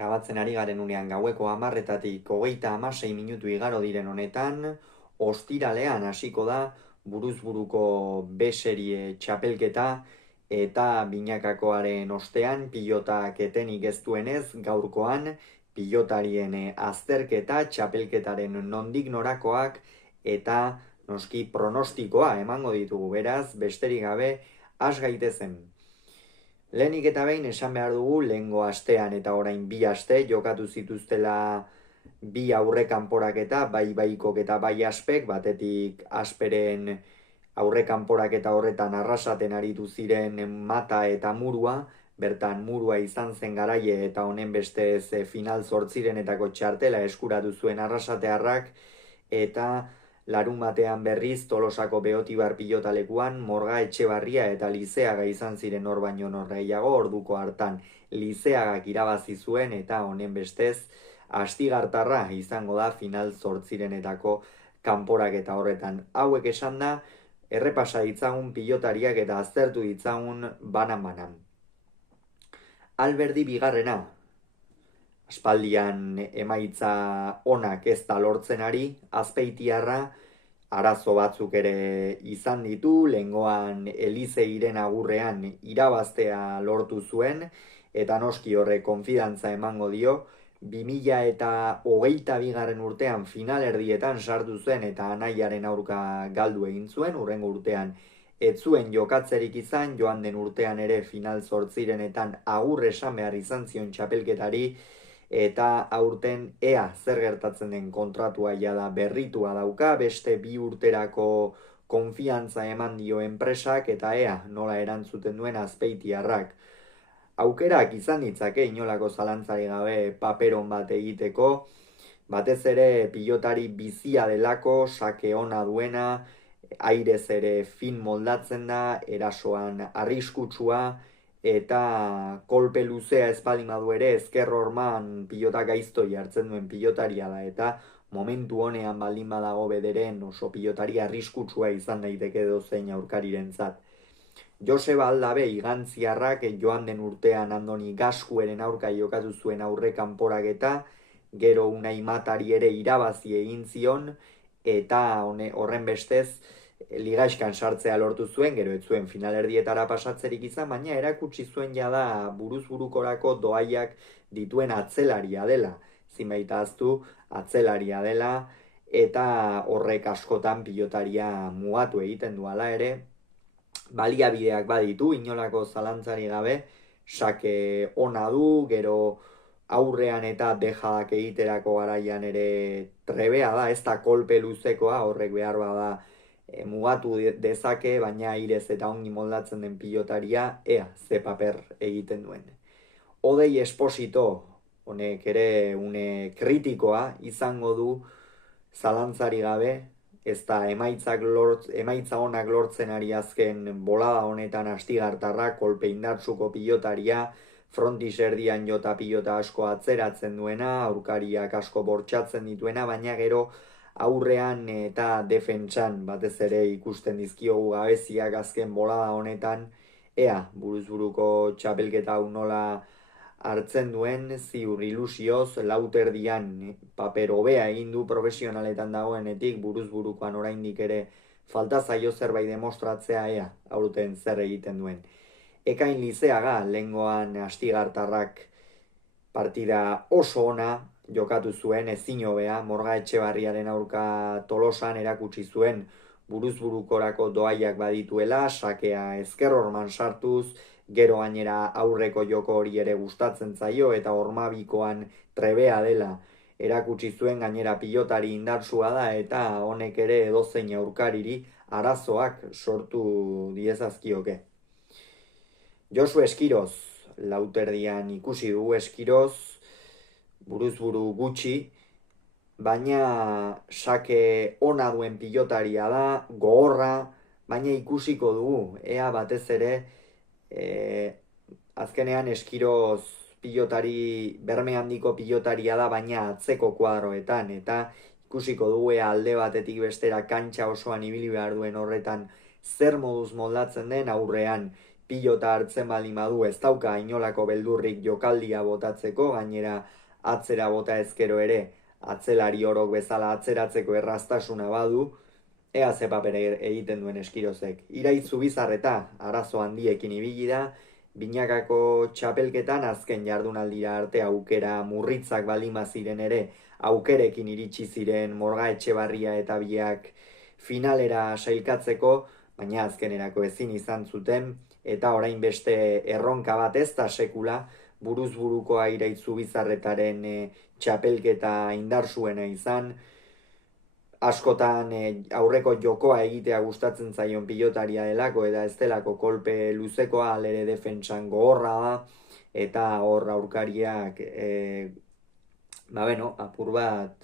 Grabatzen ari garen unean gaueko 10:00 26 minutu igaro diren honetan, ostiralean hasiko da buruz buruko B serie txapelketa eta binakakoaren ostean pilotak etenik ez duenez gaurkoan pilotarien azterketa txapelketaren nondik norakoak eta noski pronostikoa emango ditugu, beraz besterik gabe has gaitezen. Lehenik eta behin esan behar dugu lehengo astean eta orain 2 aste jokatu zituztela bi aurrekanporaketa, bai baikok eta bai aspek, batetik asperen aurrekanporaketa horretan arrasaten aritu ziren Mata eta Murua, bertan Murua izan zen garaie eta honen bestez final 8renetako txartela eskuratu zuen arrasatearrak, eta larun batean berriz Tolosako Beotibar pilotalekuan Morga Etxebarria eta Lizeaga izan ziren hor baino norreiago, orduko hartan Lizeagak irabazi zuen eta honen bestez Astigartarra izango da final 8renetako kanporaketa horretan. Hauek esan da, errepasa ditzagun pilotariak eta aztertu ditzagun banan-banan. Alberdi bigarrena, aspaldian emaitza onak ez da lortzen ari, Azpeitiarra arazo batzuk ere izan ditu, lehengoan Elizeiren agurrean irabaztea lortu zuen, eta noski horre konfidantza emango dio, 2022 urtean finalerdietan sartu zen eta anaiaren aurka galdu egin zuen, hurrengo urtean ez zuen jokatzerik izan, joan den urtean ere final 8renetan agur esan behar izan zion txapelketari, eta aurten ea zer gertatzen den kontratua jada berritua dauka, beste 2 urterako konfiantza eman dio enpresak, eta ea nola erantzuten duen Azpeitiarrak. Aukerak izan ditzake inolako zalantzari gabe paperon bat egiteko, batez ere pilotari bizia delako, sake ona duena, airez ere fin moldatzen da, erasoan arriskutsua, eta kolpe luzea espaldin badu ere ezker horman pilota gaiztoi hartzen duen pilotaria da, eta momentu honean baldin badago bederen oso pilotari arriskutsua izan daiteke dozein aurkarirentzat. Joseba Aldabe igantziarrak joan den urtean Andoni Gaskueren aurka jokatu zuen aurre kanporaketa, gero Unai Matari ere irabazi egin zion, eta horren bestez ligaiskan sartzea lortu zuen, gero ez zuen finalerdietara pasatzerik izan, baina erakutsi zuen jada buruz burukorako doaiak dituen atzelaria dela, zinbait ahaztu atzelaria dela, eta horrek askotan pilotaria mugatu egiten du hala ere, baliabideak baditu, inolako zalantzari gabe, sake ona du, gero aurrean eta dejadak egiterako garaian ere trebea da, ez da kolpe luzekoa, horrek behar bada mugatu dezake, baina airez eta ongi moldatzen den pilotaria, ea ze paper egiten duen. Odei Esposito, honek ere une kritikoa izango du zalantzari gabe, ez da emaitza onak lortzen ari azken bolada honetan Astigartarra, kolpe indartsuko pilotaria, frontis erdian jota pilota asko atzeratzen duena, aurkariak asko bortxatzen dituena, baina gero aurrean eta defentsan batez ere ikusten dizkiogu gabeziak azken bolada honetan, ea buruz buruko txapelketa hau nola hartzen duen, ziur ilusioz, lauterdian paper hobea egin du profesionaletan dagoenetik, buruz burukoan oraindik ere falta zaio zerbait demostratzea, ea aurten zer egiten duen. Ekain Lizeaga, lehengoan Astigartarrak partida oso ona jokatu zuen, ezin hobea, Morga Etxebarriaren aurka Tolosan erakutsi zuen buruz burukorako doaiak badituela, sakea ezker horman sartuz, gero gainera aurreko joko hori ere gustatzen zaio eta hormabikoan trebea dela erakutsi zuen, gainera pilotari indartsua da eta honek ere edozein aurkariri arazoak sortu diezazkioke. Josu Eskiroz, lauterdian ikusi dugu Eskiroz, buruz buru gutxi, baina sake ona duen pilotaria da, gogorra, baina ikusiko dugu, ea batez ere, azkenean Eskiroz pilotari, berme handiko pilotaria da, baina atzeko kuadroetan, eta ikusiko dugu alde batetik bestera kantxa osoan ibili behar duen horretan zer moduz moldatzen den, aurrean pilota hartzen baldin badu ez dauka inolako beldurrik jokaldia botatzeko, gainera atzera bota ezkero ere atzelari orok bezala atzeratzeko erraztasuna badu, ea ze paper egiten duen Eskirozek. Iraitzu bizarreta arazo handiekin ibili da, binakako txapelketan azken jardunaldira arte aukera murritzak balima ziren ere, aukerekin iritsi ziren Morga Etxebarria eta biak finalera sailkatzeko, baina azkenerako ezin izan zuten, eta orain beste erronka bat ez da sekula, buruz burukoa Iraitzu bizarretaren txapelketa indarsuena izan, askotan aurreko jokoa egitea gustatzen zaion pilotaria delako eta ez delako kolpe luzekoa, alere defentsan gogorra da, eta hor aurkariak apur bat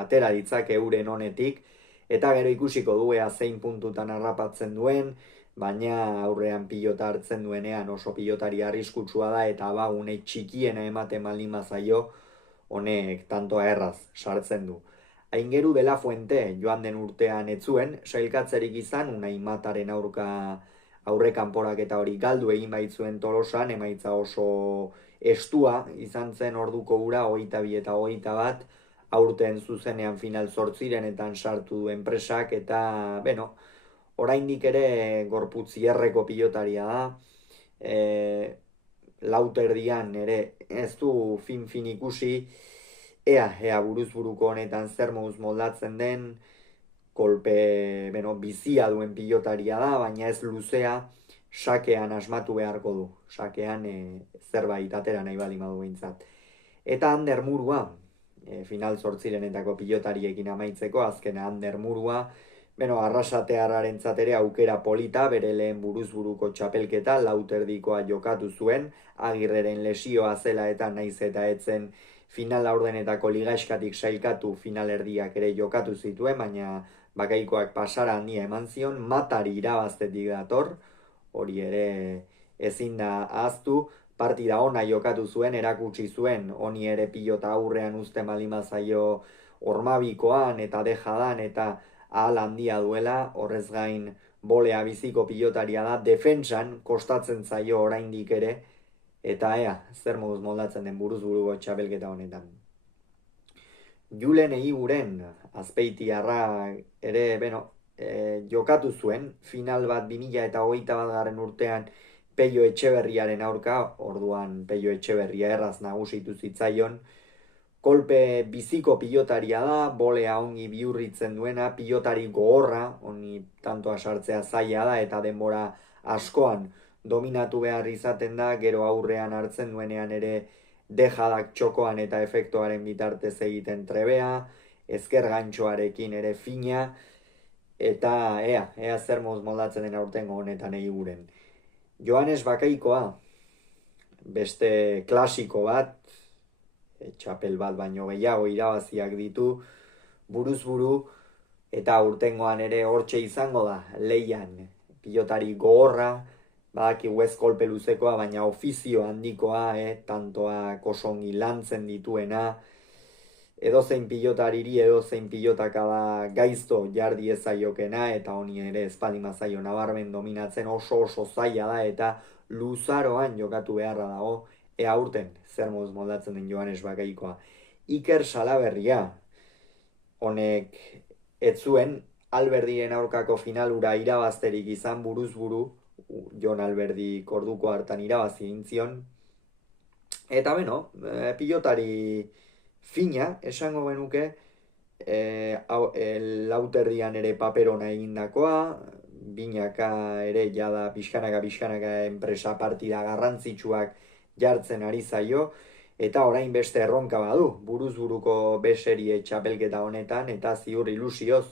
atera ditzak euren honetik, eta gero ikusiko duea zein puntutan harrapatzen duen, baina aurrean pilota hartzen duenean oso pilotari arriskutsua da, eta une txikiena ematen baldin bazaio, honek tantoa erraz sartzen du. Aingeru de la Fuente joan den urtean etzuen, sailkatzerik izan, Unai Mataren aurre kanporak eta hori galdu egin baitzuen Tolosan, emaitza oso estua izan zen orduko ura, 22 eta 21, aurten zuzenean final 8etan sartu du enpresak, eta, oraindik ere gorputzi erreko pilotaria da, lauterdian ere ez du fin ikusi, ea buruz buruko honetan zer moduz moldatzen den, kolpe bizia duen pilotaria da, baina ez luzea, sakean asmatu beharko du, sakean zerbait atera nahi bali madu behintzat. Eta Ander Murua, final 8erenetako pilotariekin amaitzeko, azkena Ander Murua, Arrasatearraren ere aukera polita, bere lehen buruz buruko txapelketa, lauterdikoa jokatu zuen, Agirreren lesioa zela eta naiz eta etzen final laurdenetako ligaiskatik sailkatu finalerdiak ere jokatu zituen, baina bakaikoak pasara handia eman zion, Matari irabaztetik dator, hori ere ezin da ahaztu, partida ona jokatu zuen, erakutsi zuen, honi ere pilota aurrean uzten baldin bazaio Ormabikoan eta Dejadan eta ahal handia duela, horrez gain bolea biziko pilotaria da, defentsan kostatzen zaio oraindik ere, eta zer moduz moldatzen den buruz buruko txapelketa honetan. Julen Eguren, Azpeitiarra ere, jokatu zuen, final bat 2021 garren urtean Peio Etxeberriaren aurka, orduan Peio Etxeberria erraz nagusitu zitzaion, kolpe biziko pilotaria da, bolea ongi bihurritzen duena, pilotari gogorra, honi tantoa sartzea zaila da, eta denbora askoan dominatu behar izaten da, gero aurrean hartzen duenean ere Dejadak txokoan eta efektuaren bitartez egiten trebea, ezker gantxoarekin ere fina, eta ea zer moduz moldatzen den aurtengo honetan Eguren. Joanes Bakaikoa, beste klasiko bat, txapel bat baino gehiago irabaziak ditu, buruz buru, eta aurtengoan ere hortxe izango da, leian, pilotari gogorra, badaki ez kolpe luzekoa, baina ofizio handikoa, tantoa kosongi lantzen dituena, edozein pilotariri, edozein pilotaka da gaizto jardi ezaiokena, eta honi ere espalima zaio nabarmen dominatzen oso zaila da, eta luzaroan jokatu beharra dago, aurten zer moduz moldatzen den Joanes Bakaikoa. Iker Salaberria, honek ez zuen Alberdiren aurkako finalura irabazterik izan buruz buru, Jon Alberdi orduko hartan irabazi egin zion, eta pilotari fina, esango benuke, lauterdian ere paperona egindakoa, binaka ere jada pixkanaka enpresa partida garrantzitsuak jartzen ari zaio, eta orain beste erronka badu, buruz buruko beserie txapelketa honetan, eta ziur ilusioz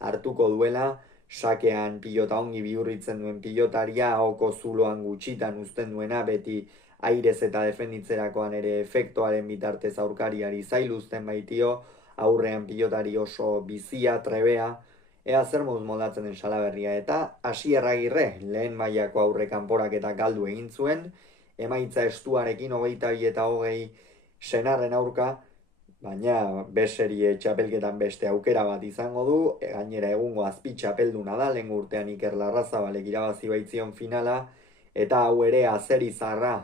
hartuko duela, sakean pilota ongi bihurritzen duen pilotaria, oko zuloan gutxitan uzten duena, beti airez eta defenditzerakoan ere efektuaren bitartez aurkariari zailuzten baitio, aurrean pilotari oso bizia, trebea, ea zer moduz moldatzen den Salaberria, eta Asier Agirre, lehen mailako aurre kanporak eta galdu egin zuen, emaitza estuarekin 22 eta 20 Senarren aurka, baina beserie txapelketan beste aukera bat izango du, gainera egungo azpi txapelduna da, lehen urtean Iker Larrazabalek irabazi baitzion finala, eta hau ere azerizarra,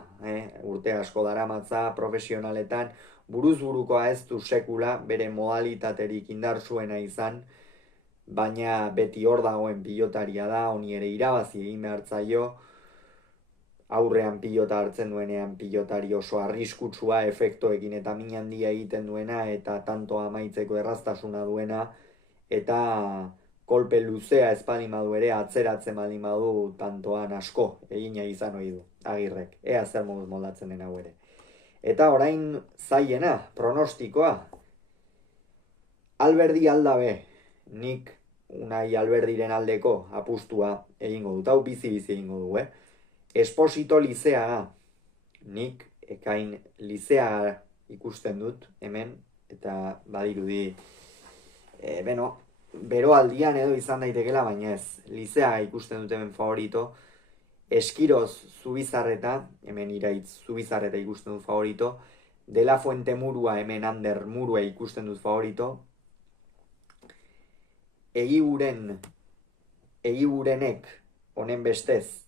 urte asko daramatza profesionaletan, buruz burukoa ez du sekula, bere modalitaterik indartsuena izan, baina beti hor dagoen pilotaria da, honi ere irabazi egin behar zaio, aurrean pilota hartzen duenean pilotari oso arriskutsua efektoekin eta min handia egiten duena eta tantoa amaitzeko erraztasuna duena eta kolpe luzea ez baldin badu ere atzeratzen baldin badu tantoan asko egina izan ohi du Agirrek. Ea zer moduz moldatzen den hau ere. Eta orain zaiena, pronostikoa. Alberdi aldabe, nik Unai Alberdiren aldeko apustua egingo dut, hau bizi egingo du, Esposito Lizeaga, nik ekain Lizeaga ikusten dut hemen, eta badirudi, beroaldian edo izan daitekela, baina ez, Lizeaga ikusten dut hemen favorito, Eskiroz Zubizarreta, hemen Iraitz Zubizarreta ikusten dut favorito, De La Fuente Murua, hemen Ander Murua ikusten dut favorito, Egigurenek, honen bestez,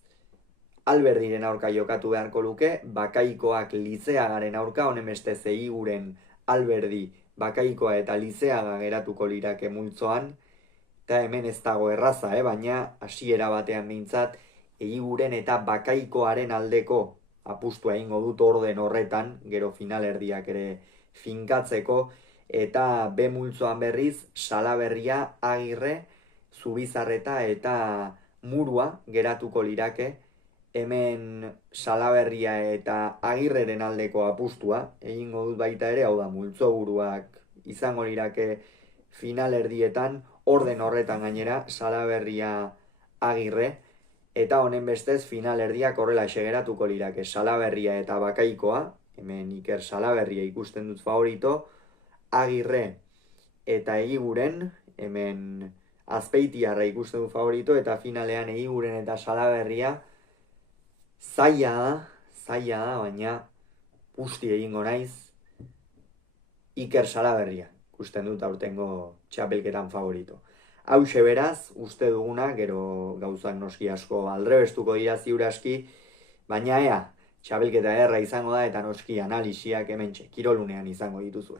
Alberdiren aurka jokatu beharko luke, Bakaikoak Lizeagaren aurka, honen bestez Egiguren Alberdi, Bakaikoa eta Lizeaga geratuko lirake multzoan, eta hemen ez dago erraza, baina hasiera batean behintzat, Egiguren eta Bakaikoaren aldeko apustua egingo dut orden horretan, gero finalerdiak ere finkatzeko, eta B multzoan berriz, Salaberria, Agirre, Zubizarreta eta Murua geratuko lirake, hemen Salaberria eta Agirreren aldeko apustua, egingo dut baita ere, hau da, multzoburuak izango lirake finalerdietan, orden horretan gainera, Salaberria, Agirre, eta honen bestez finalerdiak horrela geratuko lirake Salaberria eta Bakaikoa, hemen Iker Salaberria ikusten dut favorito, Agirre eta Egiguren, hemen Azpeitiarra ikusten dut favorito, eta finalean Egiguren eta Salaberria, zaila da, baina pusti egingo naiz, Iker Salaberria ikusten dut aurtengo txapelketan favorito. Hauxe beraz, uste duguna, gero gauzak noski asko aldrebestuko dira ziur aski, baina txapelketa erra izango da eta noski analisiak hementxe, kirolunean izango dituzue.